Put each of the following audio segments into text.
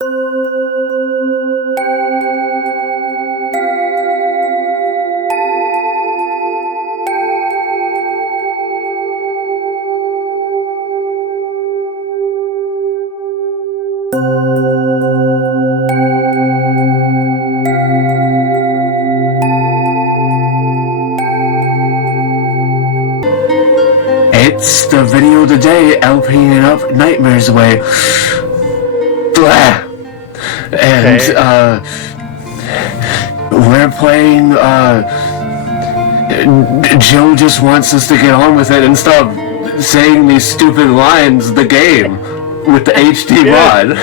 It's the video of the day, LPing it up nightmares away. Blah! And, we're playing, Joe just wants us to get on with it and stop saying these stupid lines, the game, with the HD mod.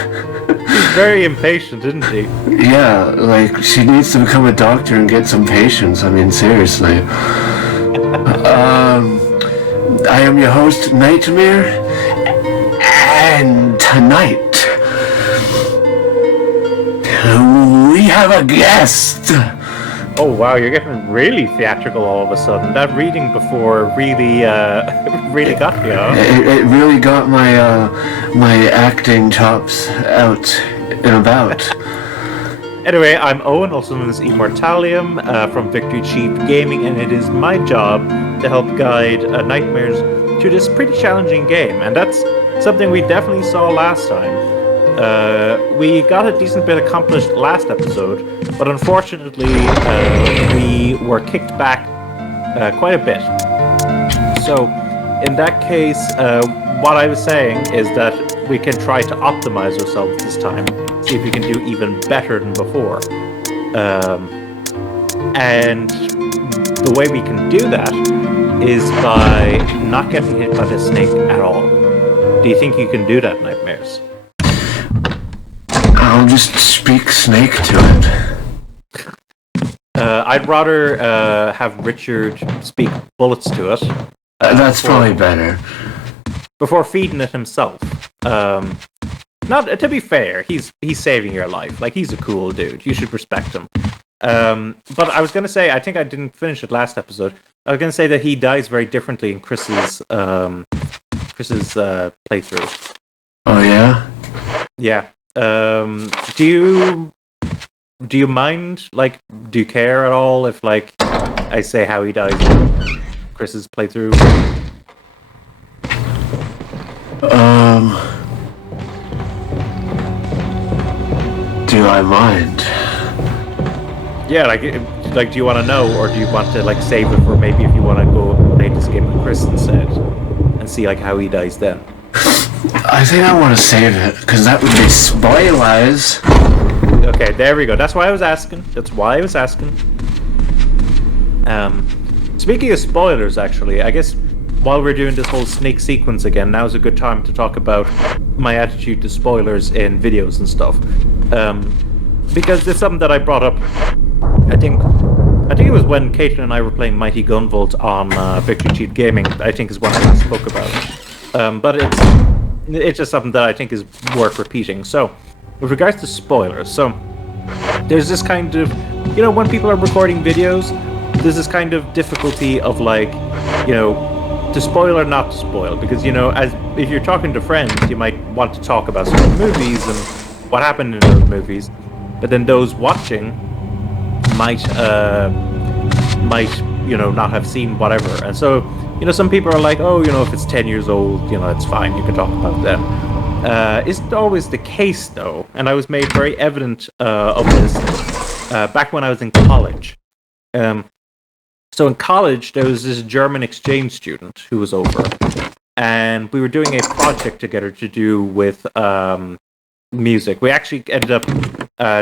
He's very impatient, isn't he? Yeah, like, she needs to become a doctor and get some patience, I mean, seriously. I am your host, Nightmare, and tonight, we have a guest! Oh wow, you're getting really theatrical all of a sudden. That reading before really, really got you, huh? It really got my, my acting chops out and about. Anyway, I'm Owen, also known as Immortallium, from Victory Cheap Gaming, and it is my job to help guide Nightmares through this pretty challenging game, and that's something we definitely saw last time. We got a decent bit accomplished last episode, but unfortunately, we were kicked back quite a bit. So, in that case, what I was saying is that we can try to optimize ourselves this time, see if we can do even better than before. And the way we can do that is by not getting hit by the snake at all. Do you think you can do that, Nightmares? I'll just speak snake to it. I'd rather have Richard speak bullets to it. That's probably better. Before feeding it himself. Not to be fair, he's saving your life. Like, he's a cool dude. You should respect him. But I was gonna say, I think I didn't finish it last episode. I was gonna say that he dies very differently in Chris's playthrough. Oh yeah? Yeah. Do you mind? Like, do you care at all if, like, I say how he dies in Chris's playthrough? Do I mind? Yeah, like, do you want to know, or do you want to, like, save it for maybe if you want to go play this game with Chris instead, and see, like, how he dies then? I think I want to save it, because that would be spoilers. Okay, there we go. That's why I was asking. Speaking of spoilers, actually, I guess while we're doing this whole snake sequence again, now's a good time to talk about my attitude to spoilers in videos and stuff. Because it's something that I brought up, I think it was when Caitlin and I were playing Mighty Gunvolt on Victory Cheat Gaming, I think is when I last spoke about it. But it's just something that I think is worth repeating. So, with regards to spoilers, so there's this kind of, you know, when people are recording videos, there's this kind of difficulty of, like, you know, to spoil or not to spoil, because, you know, as if you're talking to friends, you might want to talk about certain movies and what happened in those movies, but then those watching might you know, not have seen whatever, and so, you know, some people are like, oh, you know, if it's 10 years old, you know, it's fine, you can talk about them. Isn't always the case, though, and I was made very evident of this back when I was in college. So in college, there was this German exchange student who was over, and we were doing a project together to do with music. We actually ended up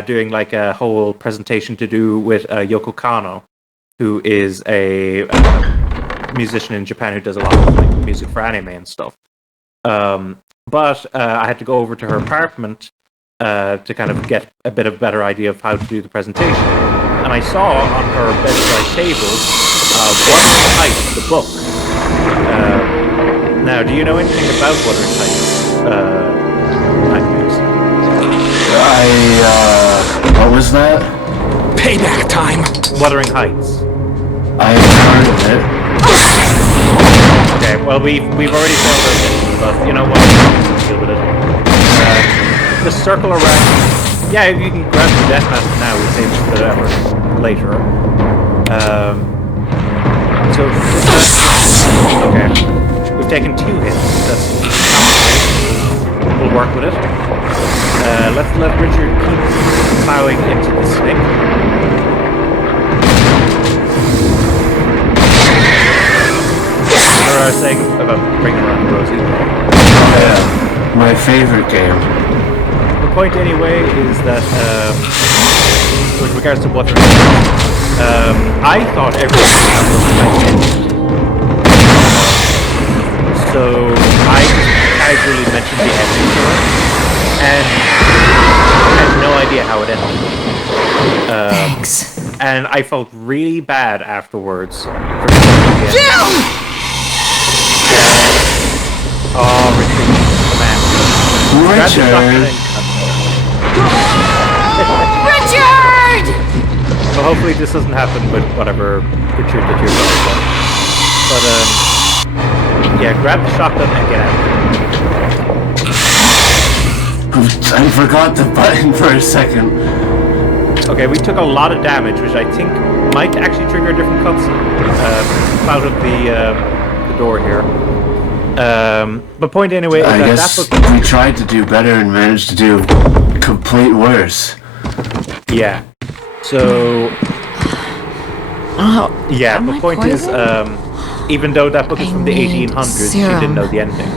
doing, like, a whole presentation to do with Yoko Kanno, who is a musician in Japan who does a lot of, like, music for anime and stuff. But I had to go over to her apartment to kind of get a bit of a better idea of how to do the presentation. And I saw on her bedside table Wuthering Heights, the book. Now, do you know anything about Wuthering Heights? Nightmares? What was that? Payback time! Wuthering Heights. I heard of it. Okay, well, we've already spoiled it, but you know what? Deal with it. just circle around. Yeah, you can grab the death mask now. We save it for whatever later. So okay, we've taken 2 hits. That's okay. We'll work with it. Let's let Richard keep plowing into the snake. What I was saying about bringing around Rosie. Yeah, my favorite game. The point anyway is that with regards to what I thought everything was like ended. So I just casually mentioned the ending to her and had no idea how it ended. Thanks. And I felt really bad afterwards for Jim! Oh, Richard, man. Richard! Well, hopefully this doesn't happen with whatever Richard that you're going for. But, yeah, grab the shotgun and get out. I forgot the button for a second. Okay, we took a lot of damage, which I think might actually trigger a different cutscene out of the door here. But point anyway is I that guess that book... we tried to do better and managed to do complete worse. Yeah. So... yeah, the point is, even though that book is from the 1800s, she didn't know the ending.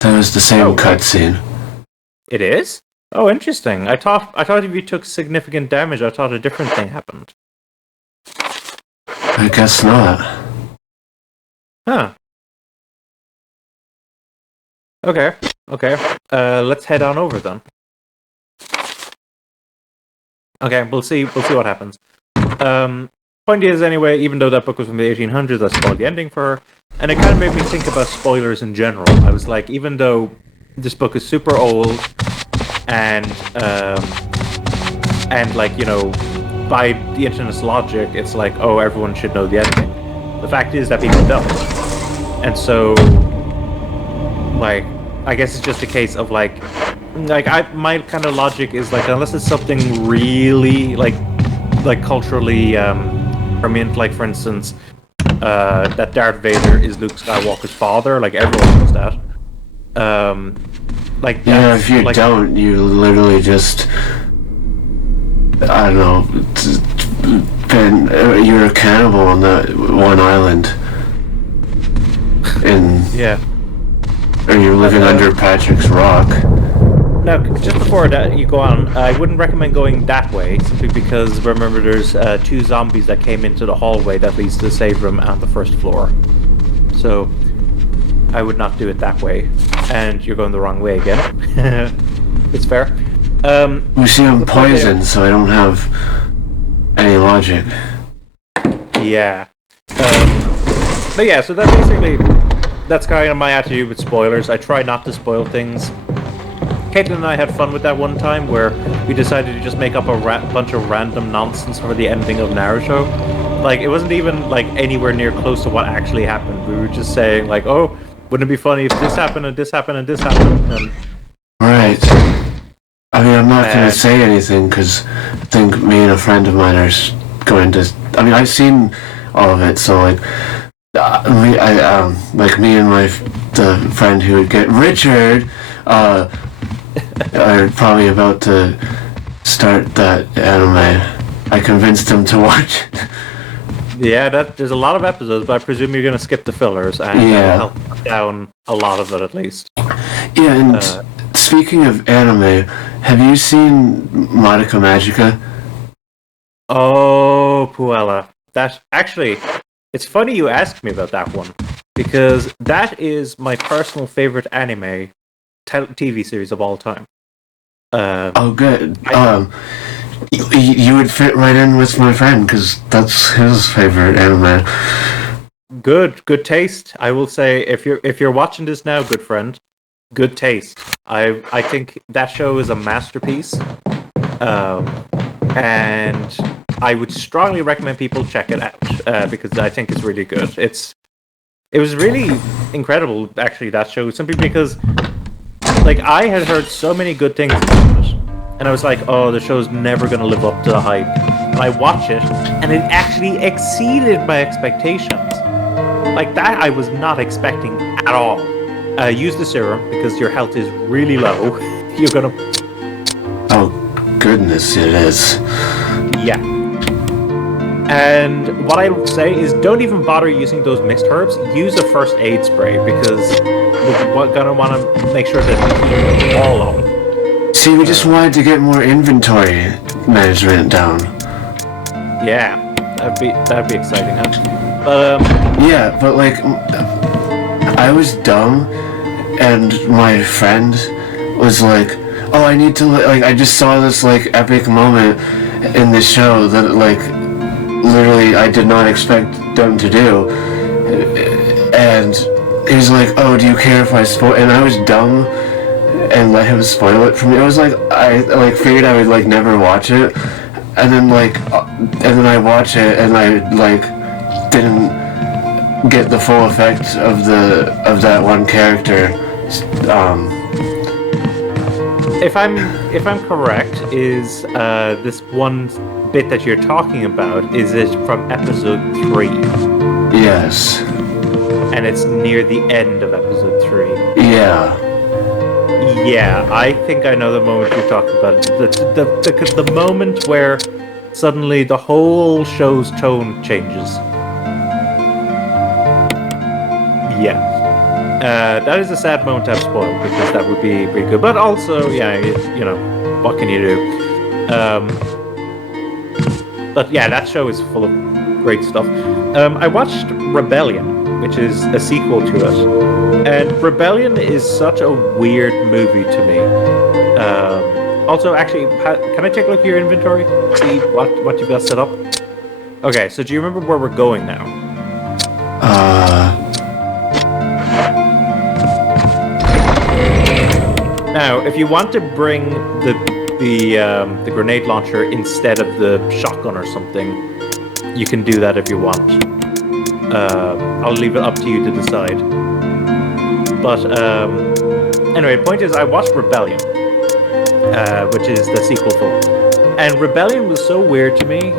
That was the same cutscene. It is? Oh, interesting. I thought if you took significant damage, I thought a different thing happened. I guess not. Huh. Okay. Let's head on over then. Okay, we'll see what happens. Point is, anyway, even though that book was from the 1800s, I spoiled the ending for her, and it kind of made me think about spoilers in general. I was like, even though this book is super old, and like, you know, by the internet's logic, it's like, oh, everyone should know the ending. The fact is that people don't, and so, like, I guess it's just a case of like my kind of logic is like, unless it's something really like culturally prominent, like for instance, that Darth Vader is Luke Skywalker's father, like everyone knows that. Like, yeah, if you like, don't, you literally just, I don't know, you're a cannibal on that one island. yeah. Or you're living under Patrick's rock. Now, just before that you go on, I wouldn't recommend going that way, simply because, remember, there's 2 zombies that came into the hallway that leads to the save room on the 1st floor. So, I would not do it that way. And you're going the wrong way again. It's fair. You see, I'm poisoned, so I don't have any logic. Yeah. But yeah, so that's kind of my attitude with spoilers. I try not to spoil things. Caitlin and I had fun with that one time where we decided to just make up a bunch of random nonsense for the ending of Naruto. Like, it wasn't even like anywhere near close to what actually happened. We were just saying like, oh, wouldn't it be funny if this happened and this happened and this happened? And right. I mean, I'm not going to say anything because I think me and a friend of mine are going to... I mean, I've seen all of it, so like... me and the friend who would get Richard are probably about to start that anime. I convinced him to watch it. Yeah, there's a lot of episodes, but I presume you're going to skip the fillers and help cut down a lot of it at least. Yeah, and speaking of anime, have you seen Madoka Magica? Oh, Puella. That actually... It's funny you asked me about that one, because that is my personal favorite anime TV series of all time. Oh, good. You would fit right in with my friend, because that's his favorite anime. Good taste. I will say, if you're watching this now, good friend, good taste. I think that show is a masterpiece, and I would strongly recommend people check it out because I think it's really good. It was really incredible, actually, that show, simply because like I had heard so many good things about it, and I was like, oh, the show's never going to live up to the hype. And I watch it, and it actually exceeded my expectations. Like that, I was not expecting at all. Use the serum because your health is really low. You're gonna. Oh goodness, it is. Yeah. And what I would say is, don't even bother using those mixed herbs. Use a first aid spray because we're gonna want to make sure that we keep all of them. See, we just wanted to get more inventory management down. Yeah, that'd be exciting, huh? Yeah, but like, I was dumb, and my friend was like, "Oh, I need to like." I just saw this like epic moment in the show that like literally I did not expect them to do, and he's like, "Oh, do you care if I spoil?" And I was dumb and let him spoil it for me. I was like, I like figured I would like never watch it, and then I watch it and I like didn't get the full effect of that one character. If I'm correct, is this one bit that you're talking about, is it from episode 3? Yes. And it's near the end of episode 3. Yeah. Yeah, I think I know the moment you're talking about. The moment where suddenly the whole show's tone changes. Yeah. That is a sad moment to have spoiled because that would be pretty good. But also, yeah, you know, what can you do? But yeah, that show is full of great stuff. I watched Rebellion, which is a sequel to it. And Rebellion is such a weird movie to me. Also, actually, can I take a look at your inventory? See what you've got set up? Okay, so do you remember where we're going now? Now, if you want to bring the grenade launcher instead of the shotgun or something, you can do that if you want. I'll leave it up to you to decide. But anyway, the point is, I watched Rebellion, which is the sequel film, and Rebellion was so weird to me,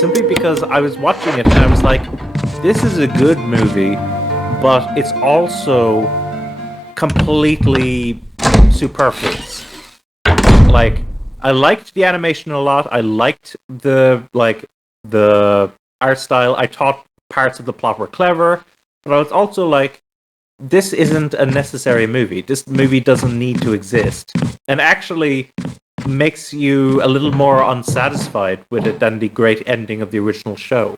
simply because I was watching it and I was like, this is a good movie, but it's also completely superfluous. Like, I liked the animation a lot. I liked the art style. I thought parts of the plot were clever, but I was also like, this isn't a necessary movie. This movie doesn't need to exist, and actually makes you a little more unsatisfied with it than the great ending of the original show.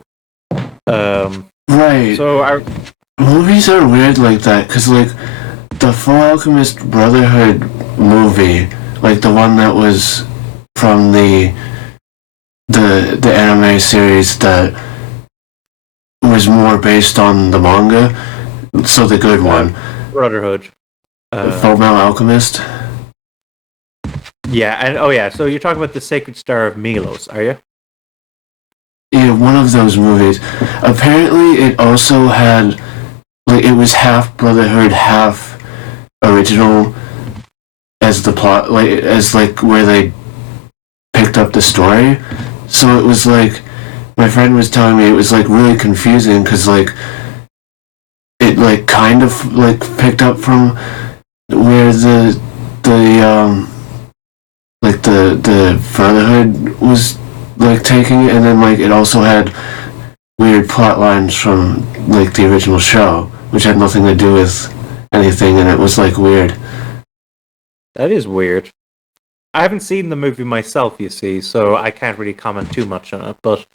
Right. So movies are weird like that, because like the Full Alchemist Brotherhood movie, like the one that was from the anime series that was more based on the manga, so the good one, Brotherhood, Full Metal Alchemist. Yeah, and so you're talking about the Sacred Star of Milos, are you? Yeah, one of those movies. Apparently, it also had, like, it was half Brotherhood, half original as the plot, like, as like where they picked up the story. So it was like, my friend was telling me it was like really confusing because like it like kind of like picked up from where the Brotherhood was like taking it, and then like it also had weird plot lines from like the original show, which had nothing to do with anything, and it was like weird. That is weird. I haven't seen the movie myself, you see, so I can't really comment too much on it. But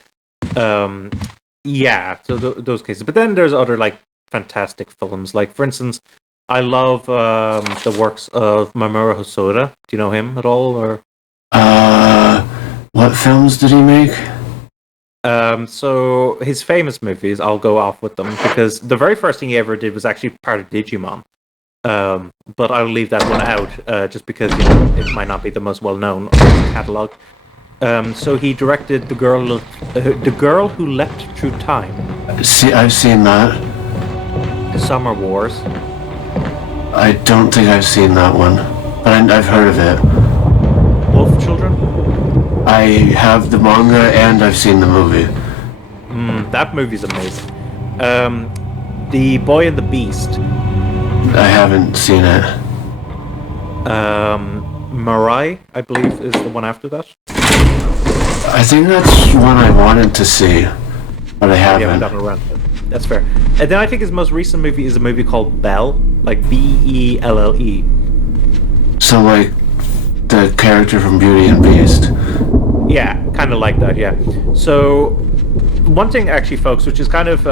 yeah, so those cases. But then there's other like fantastic films. Like, for instance, I love the works of Mamoru Hosoda. Do you know him at all? Or what films did he make? So his famous movies, I'll go off with them because the very first thing he ever did was actually part of Digimon. But I'll leave that one out just because, you know, it might not be the most well known catalog. So he directed the girl who leapt through time, See, I've seen that. the Summer Wars. I don't think I've seen that one, but I've heard of it. Wolf Children? I have the manga and I've seen the movie. That movie's amazing. The Boy and the Beast. I haven't seen it. Mirai, I believe, is the one after that. I think that's one I wanted to see, but I Yeah, we haven't. got around to it. That's fair. And then I think his most recent movie is a movie called Belle, like Belle. So, like, the character from Beauty and Beast. Yeah, kind of like that, yeah. So, one thing actually, folks, which is kind of,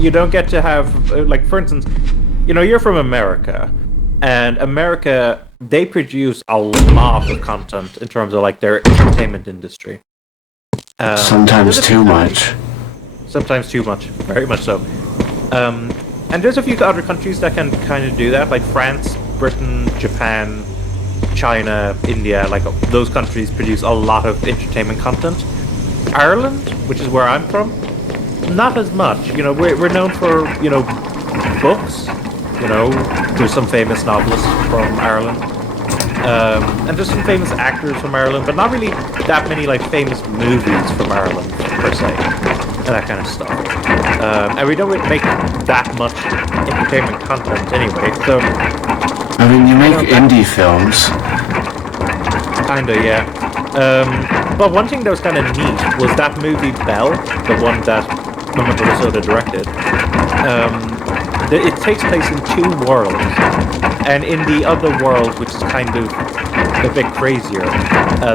you don't get to have, like, for instance, you're from America, and America, they produce a lot of content in terms of, like, their entertainment industry. Sometimes too much. Sometimes too much, very much so. And there's a few other countries that can kind of do that, like France, Britain, Japan, China, India, like those countries produce a lot of entertainment content. Ireland, which is where I'm from, not as much. We're known for, books. There's some famous novelists from Ireland. And there's some famous actors from Ireland, but not really that many like famous movies from Ireland per se, and that kind of stuff. And we don't really make that much entertainment content anyway. So I mean, you make indie films. Kinda, yeah. But one thing that was kind of neat was that movie Belle, the one that Mama Soda directed. It takes place in two worlds, and in the other world, which is kind of a bit crazier,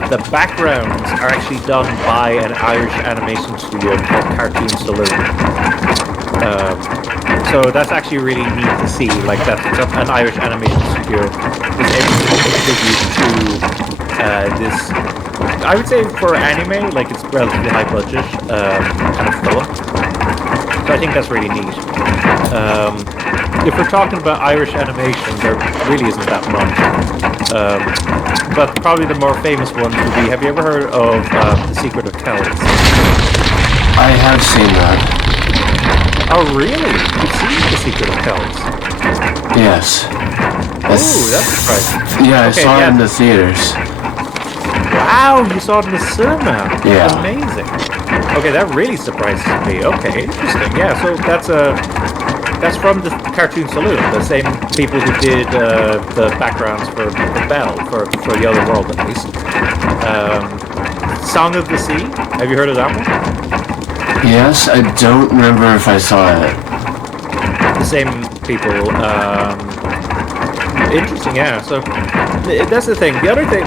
the backgrounds are actually done by an Irish animation studio called Cartoon Saloon. So that's actually really neat to see, like that an Irish animation studio is able to contribute to this. I would say for anime, like it's relatively high budget kind of film. So I think that's really neat. If we're talking about Irish animation, there really isn't that much. But probably the more famous ones would be, have you ever heard of The Secret of Kells? I have seen that. Oh, really? You've seen The Secret of Kells? Yes. Oh, that's surprising. Yeah, I Okay, saw yeah. it in the theaters. Wow, you saw it in the cinema. Yeah. Amazing. Okay, that really surprises me. Okay, interesting. Yeah, so that's from the Cartoon Saloon, the same people who did the backgrounds for Belle, for the other world at least. Song of the Sea. Have you heard of that one? Yes, I don't remember if I saw it. The same people. Interesting, yeah. So that's the thing. The other thing,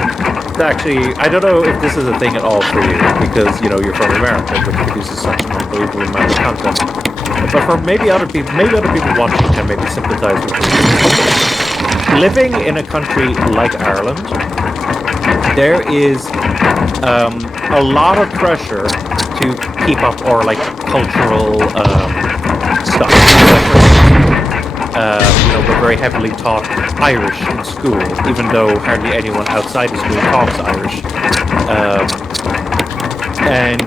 actually, I don't know if this is a thing at all for you, because you're from America, which produces such an unbelievable amount of content. But for maybe other people watching can maybe sympathize with me. Living in a country like Ireland, there is a lot of pressure to keep up or like cultural stuff. We're very heavily taught Irish in school, even though hardly anyone outside of school talks Irish. And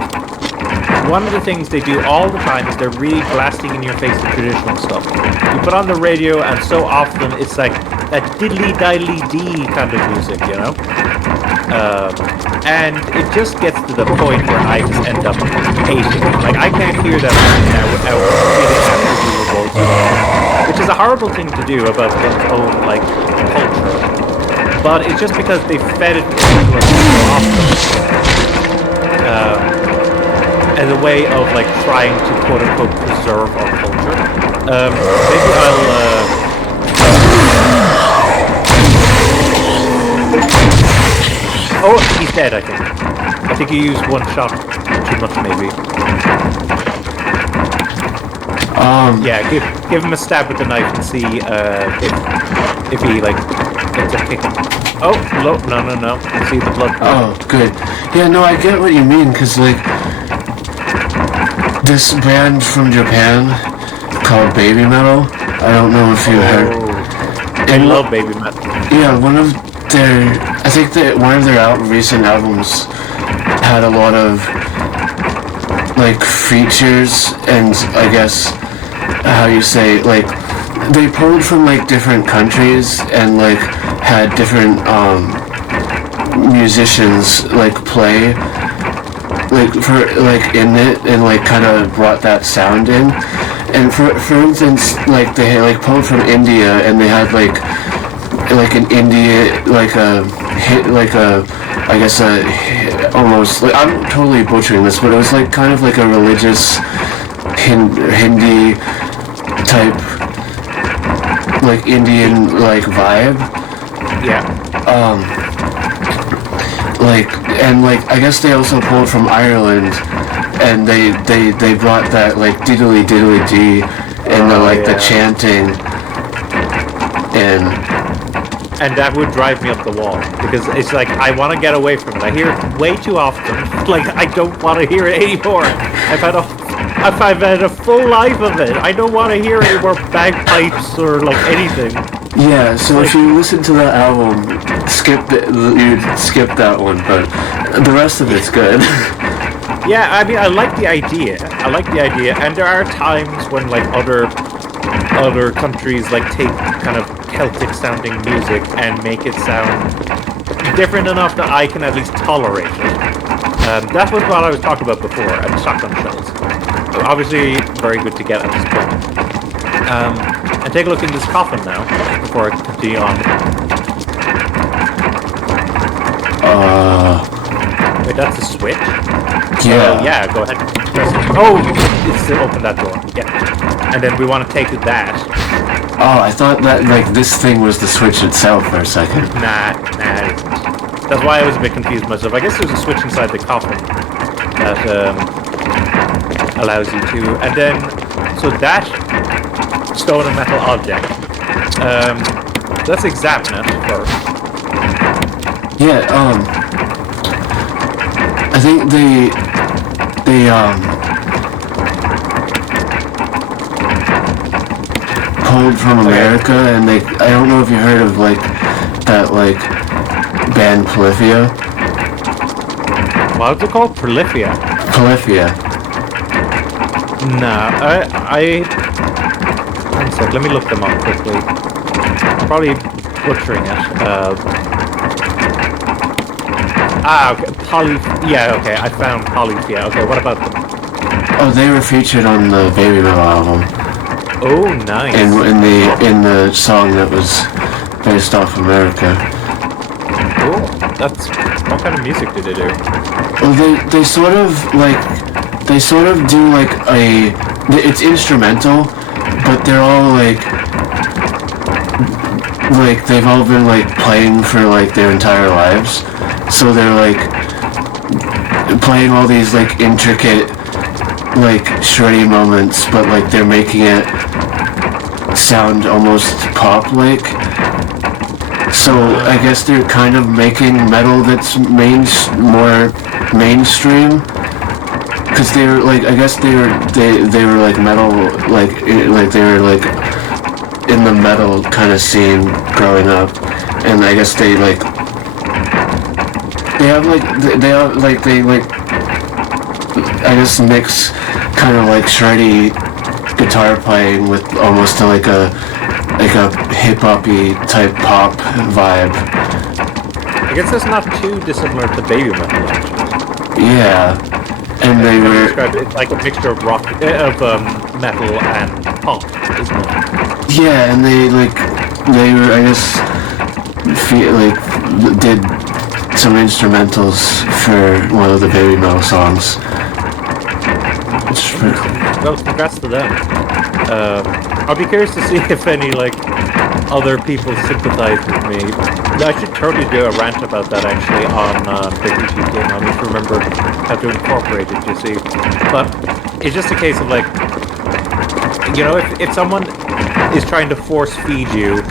one of the things they do all the time is they're really blasting in your face the traditional stuff. You put on the radio, and so often it's like that diddly-diddly-dee kind of music, and it just gets to the point where I just end up hating it. Like, I can't hear that now without feeling absolutely revolted, which is a horrible thing to do about one's own, like, culture. But it's just because they fed it into us so often. As a way of, like, trying to, quote-unquote, preserve our culture. Maybe I'll, Oh, he's dead, I think. I think you used one shot too much, maybe. Yeah, give him a stab with the knife and see if he, like, ends up kicking. Oh, no. I see the blood. Oh, good. Yeah, no, I get what you mean, because, like, this band from Japan called Baby Metal, I don't know if you heard. I love Baby Metal. Yeah, one of their I think that one of their recent albums had a lot of like features, and I guess how you say, like, they pulled from like different countries and like had different musicians like play like for like in it, and like kind of brought that sound in. And for instance, like they had, like, pulled from India, and they had like an India, like a hit, like a, I guess a almost, like, I'm totally butchering this, but it was like kind of like a religious Hindi type, like Indian like vibe. Yeah. Like, and like I guess they also pulled from Ireland, and they brought that like diddly diddly dee and the chanting, and that would drive me up the wall, because it's like I want to get away from it. I hear it way too often. Like, I don't want to hear it anymore. I've had a full life of it. I don't want to hear any more bagpipes or like anything. Yeah, so if you listen to that album, you'd skip that one, but the rest of it's good. Yeah, I mean, I like the idea, and there are times when like other countries like take kind of Celtic sounding music and make it sound different enough that I can at least tolerate it. That was what I was talking about before, and shotgun shells. So obviously, very good to get at this point. And take a look in this coffin now, before I continue on. Wait, that's a switch? Yeah. Yeah, go ahead. Oh, it's to open that door. Yeah. And then we want to take that. Oh, I thought that like this thing was the switch itself for a second. Nah, it isn't. That's why I was a bit confused myself. I guess there's a switch inside the coffin that allows you to. And then, so that stone and metal object. Let's examine it first. Yeah, I think they pulled from America, and I don't know if you heard of like that like band Polyphia. What's it called? Polyphia. Nah, I one sec, let me look them up quickly. I'm probably butchering it. Okay, okay, I found Polyphia. Okay, what about them? Oh, they were featured on the Baby Metal album. Oh, nice. In the song that was based off America. Cool. What kind of music did they do? Well, they sort of do like it's instrumental, but they're all like they've all been like playing for like their entire lives. So they're like playing all these like intricate, like shreddy moments, but like they're making it sound almost pop-like. So I guess they're kind of making metal that's more mainstream. Cause they were like, I guess they were like metal, like they were like in the metal kind of scene growing up, and I guess they I guess mix kind of like shreddy guitar playing with almost like a hip-hoppy type pop vibe. I guess that's not too dissimilar to Baby Metal, actually. Yeah, and they were described it like a mixture of rock, metal and pop, isn't it? Yeah, and they were, I guess, did some instrumentals for one of the Baby Metal songs. Well, congrats to them. I'll be curious to see if any other people sympathize with me. I should totally do a rant about that actually on Big YouTube Game. I'll need to remember how to incorporate it, you see. But it's just a case of if someone is trying to force feed you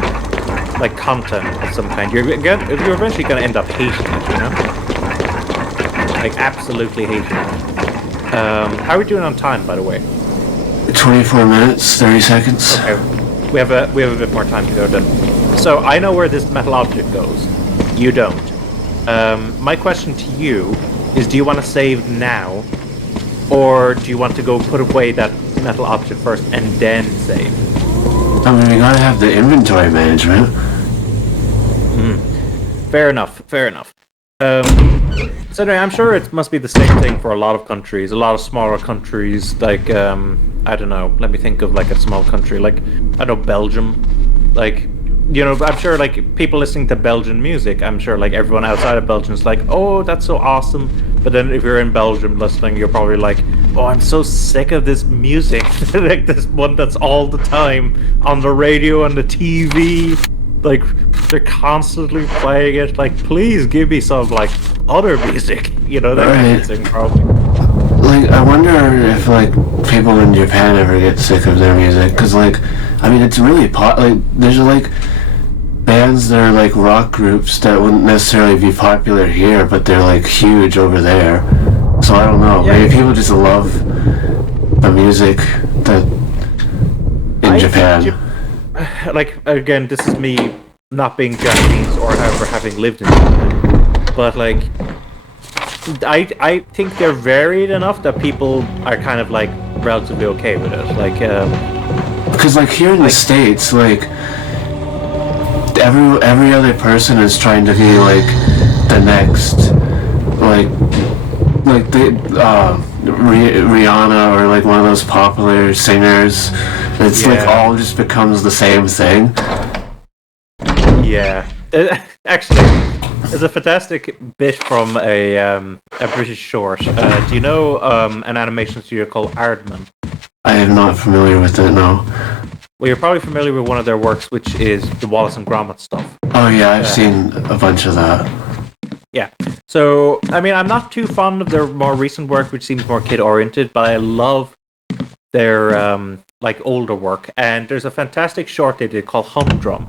content of some kind, you're eventually going to end up hating it, you know? Absolutely hating it. How are we doing on time, by the way? 24 minutes, 30 seconds. Okay, we have a bit more time to go then. So I know where this metal object goes. You don't. My question to you is: do you want to save now, or do you want to go put away that metal object first and then save? I mean, we gotta have the inventory management. Fair enough. So anyway, I'm sure it must be the same thing for a lot of countries, a lot of smaller countries, like, I don't know, let me think of like a small country, like, I don't know, Belgium. Like, you know, I'm sure like people listening to Belgian music, I'm sure like everyone outside of Belgium is like, oh, that's so awesome. But then if you're in Belgium listening, you're probably like, oh, I'm so sick of this music. Like this one that's all the time on the radio and the TV. Like, they're constantly playing it. Like, please give me some, like, other music. You know, that kind of thing, probably. Like, I wonder if, like, people in Japan ever get sick of their music. Because, like, I mean, it's really like, there's, like, bands that are, like, rock groups that wouldn't necessarily be popular here, but they're, like, huge over there. So, I don't know. Maybe people just love the music that in Japan. Like, again, this is me not being Japanese or ever having lived in Japan, but like, I think they're varied enough that people are kind of like relatively okay with it. Like, because like here in the States, like every other person is trying to be like the next, like the Rihanna or like one of those popular singers. It's like all just becomes the same thing. Yeah, actually, there's a fantastic bit from a British short. Do you know an animation studio called Aardman? I am not familiar with it. No. Well, you're probably familiar with one of their works, which is the Wallace and Gromit stuff. Oh yeah, I've seen a bunch of that. Yeah. So, I mean, I'm not too fond of their more recent work, which seems more kid-oriented, but I love their like older work. And there's a fantastic short they did called Humdrum,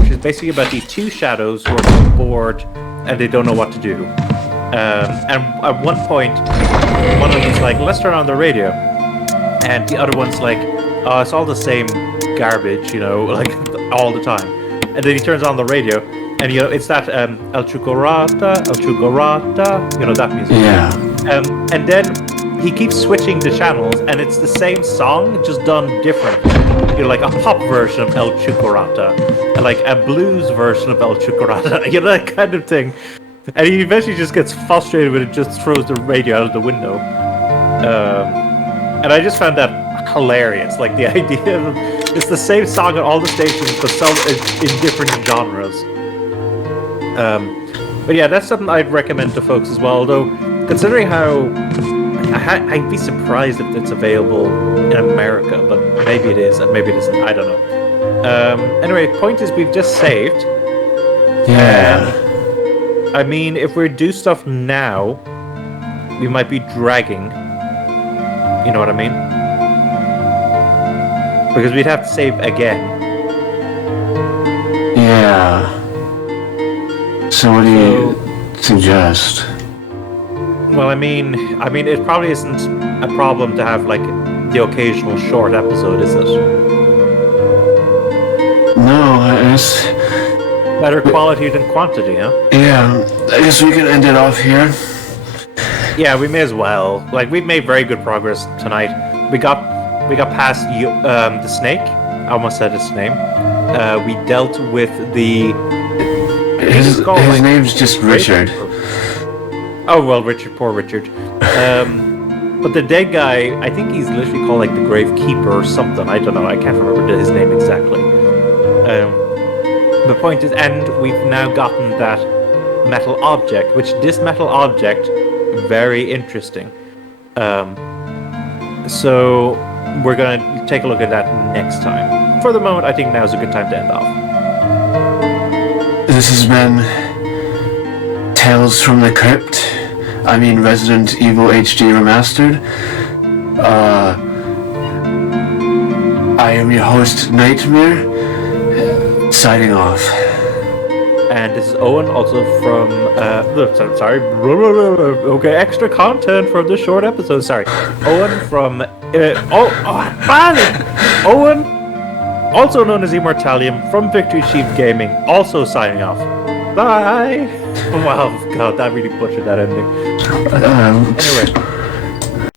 which is basically about these two shadows who are bored and they don't know what to do. And at one point, one of them's like, "Let's turn on the radio," and the other one's like, "Oh, it's all the same garbage, you know, like all the time." And then he turns on the radio. And you know, it's that El Chucorata, you know, that music. Yeah. And then he keeps switching the channels, and it's the same song, just done different. You know, like a pop version of El Chucorata, and like a blues version of El Chucorata, you know, that kind of thing. And he eventually just gets frustrated with it, just throws the radio out of the window. And I just found that hilarious. Like the idea of it's the same song on all the stations, but some in different genres. But yeah, that's something I'd recommend to folks as well. Although, considering how I'd be surprised if it's available in America, but maybe it is, and maybe it isn't. I don't know. Anyway, point is, we've just saved. Yeah. I mean, if we do stuff now, we might be dragging. You know what I mean? Because we'd have to save again. Yeah. So what do you suggest? Well, I mean, it probably isn't a problem to have like the occasional short episode, is it? No, I guess. Better quality than quantity, huh? Yeah, I guess we can end it off here. Yeah, we may as well. Like, we've made very good progress tonight. We got past the snake. I almost said his name. We dealt with the. His name's just Richard. Oh well, Richard, poor Richard. But the dead guy, I think he's literally called like the Gravekeeper or something. I don't know. I can't remember his name exactly. The point is, and we've now gotten that metal object, which this metal object, very interesting. So we're gonna take a look at that next time. For the moment, I think now's a good time to end off. This has been Tales from the Crypt. I mean Resident Evil HD Remastered. I am your host, Nightmare, signing off. And this is Owen, also from, sorry, okay, extra content from this short episode, sorry. Owen from, Owen, also known as Immortallium, from Victory Chief Gaming, also signing off. Bye. Wow, God, that really butchered that ending. Anyway.